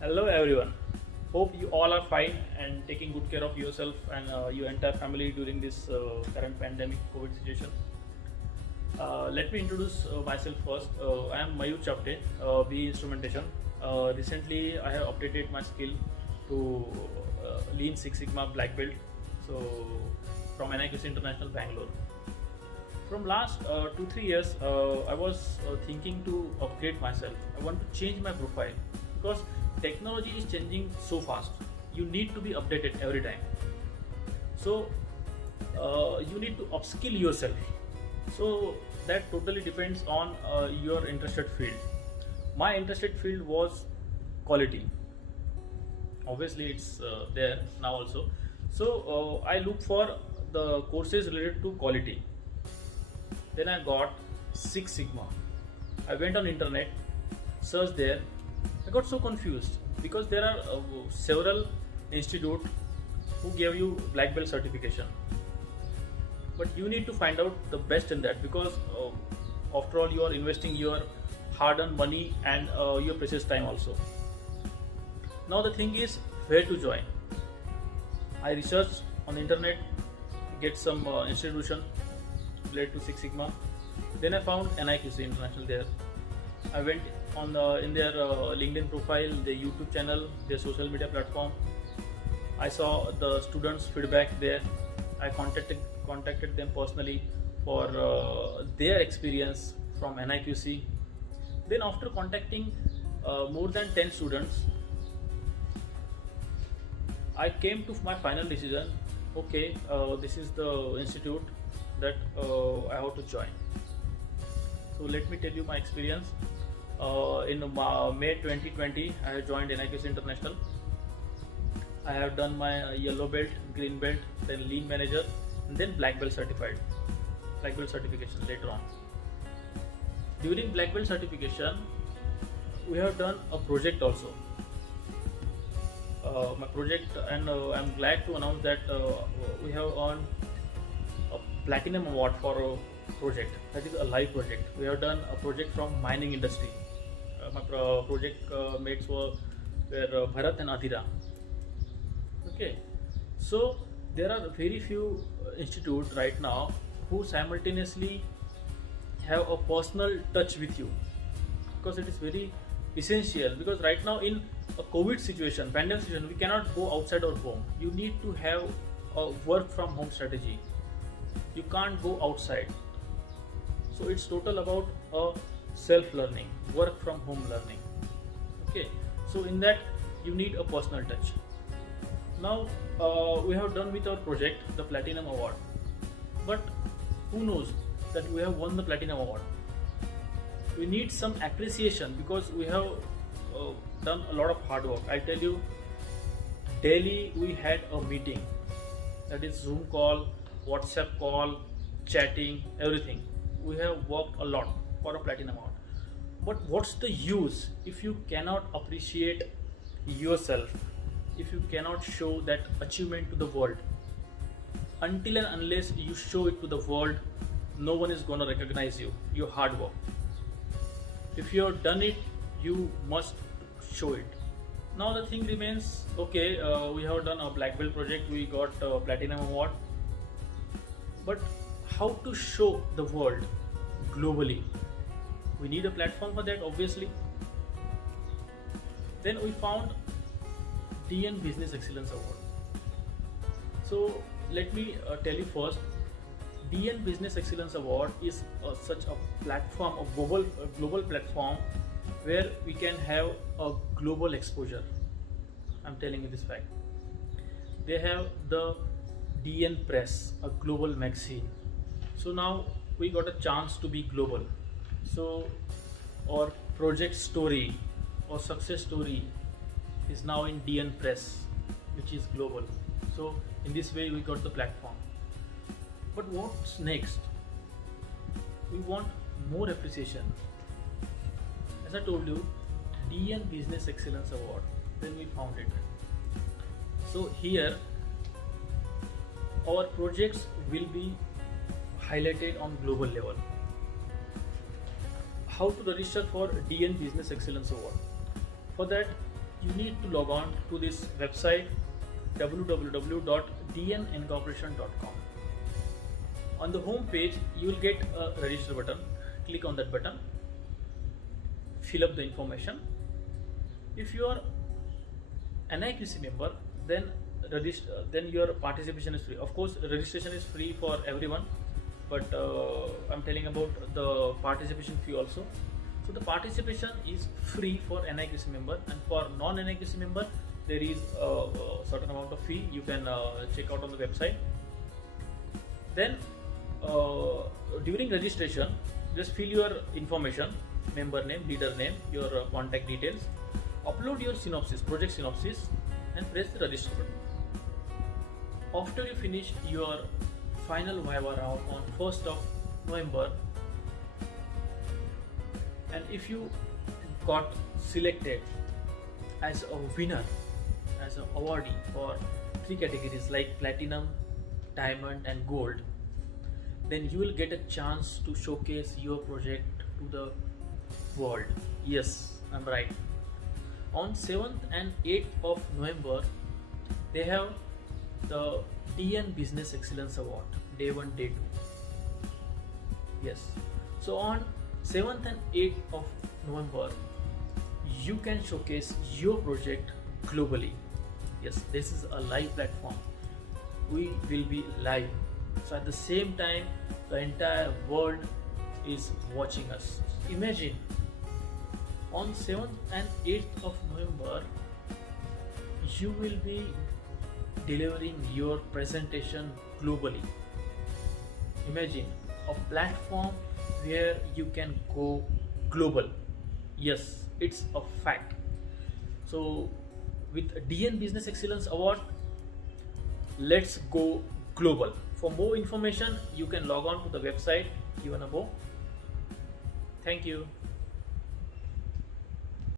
Hello everyone. Hope you all are fine and taking good care of yourself and your entire family during this current pandemic COVID situation. Let me introduce myself first. I am Mayur Chapte, B Instrumentation. Recently, I have updated my skill to Lean Six Sigma Black Belt. So from NIQC International Bangalore. From last 2-3 years, I was thinking to upgrade myself. I want to change my profile because technology is changing so fast. You need to be updated every time. So you need to upskill yourself. So that totally depends on your interested field. My interested field was quality. Obviously, it's there now also. So I look for the courses related to quality. Then I got Six Sigma. I went on internet, searched there. I got so confused because there are several institute who give you black belt certification. But you need to find out the best in that because after all you are investing your hard-earned money and your precious time also. Now the thing is where to join. I researched on internet, get some institution related to Six Sigma. Then I found NIQC International there. I went on in their LinkedIn profile, their YouTube channel, their social media platform. I saw the students' feedback there. I contacted them personally for their experience from NIQC. Then after contacting more than 10 students, I came to my final decision. Okay, this is the institute that I have to join. So let me tell you my experience. In May 2020, I have joined NIQC International. I have done my yellow belt, green belt, then lean manager, and then black belt certified. Black belt certification later on. During black belt certification, we have done a project also. My project, and I'm glad to announce that we have earned a platinum award for a project. That is a live project. We have done a project from mining industry. My project mates were Bharat and Adira. Okay, so there are very few institutes right now who simultaneously have a personal touch with you because it is very essential. Because right now in a COVID situation, pandemic situation, we cannot go outside our home. You need to have a work from home strategy. You can't go outside. So it's total about a self-learning, work from home learning. Okay, so in that you need a personal touch. Now we have done with our project the Platinum Award, but who knows that we have won the Platinum Award. We need some appreciation because we have done a lot of hard work. I tell you, daily we had a meeting, that is Zoom call, WhatsApp call, chatting, everything. We have worked a lot for a Platinum Award. But what's the use if you cannot appreciate yourself, if you cannot show that achievement to the world? Until and unless you show it to the world, no one is going to recognize you, your hard work. If you have done it, you must show it. Now the thing remains, okay, we have done a black belt project, we got a Platinum Award. But how to show the world globally? We need a platform for that, obviously. Then we found DN Business Excellence Award. So let me tell you first, DN Business Excellence Award is such a platform, a global platform where we can have a global exposure. I'm telling you this fact. They have the DN Press, a global magazine. So now we got a chance to be global. So our project story or success story is now in DN Press, which is global. So in this way we got the platform. But what's next? We want more appreciation. As I told you, DN Business Excellence Award, then we found it. So here our projects will be highlighted on global level. How to register for DN Business Excellence Award? For that, you need to log on to this website www.dnincorporation.com. On the home page, you will get a register button. Click on that button, fill up the information. If you are NIQC member, then your participation is free. Of course, registration is free for everyone, but I'm telling about the participation fee also. So the participation is free for NIQC member, and for non-NIQC member there is a certain amount of fee. You can check out on the website. Then during registration, just fill your information, member name, leader name, your contact details, upload your synopsis, project synopsis, and press the register button. After you finish your final Viva round on 1st of November, and if you got selected as a winner, as an awardee for 3 categories like platinum, diamond and gold, then you will get a chance to showcase your project to the world. Yes, I'm right. On 7th and 8th of November, they have the DN Business Excellence Award, Day 1, Day 2. Yes. So on 7th and 8th of November, you can showcase your project globally. Yes, this is a live platform. We will be live. So at the same time, the entire world is watching us. Imagine, on 7th and 8th of November, you will be delivering your presentation globally. Imagine a platform where you can go global. Yes, it's a fact. So with DN Business Excellence Award, let's go global. For more information, you can log on to the website given above. Thank you.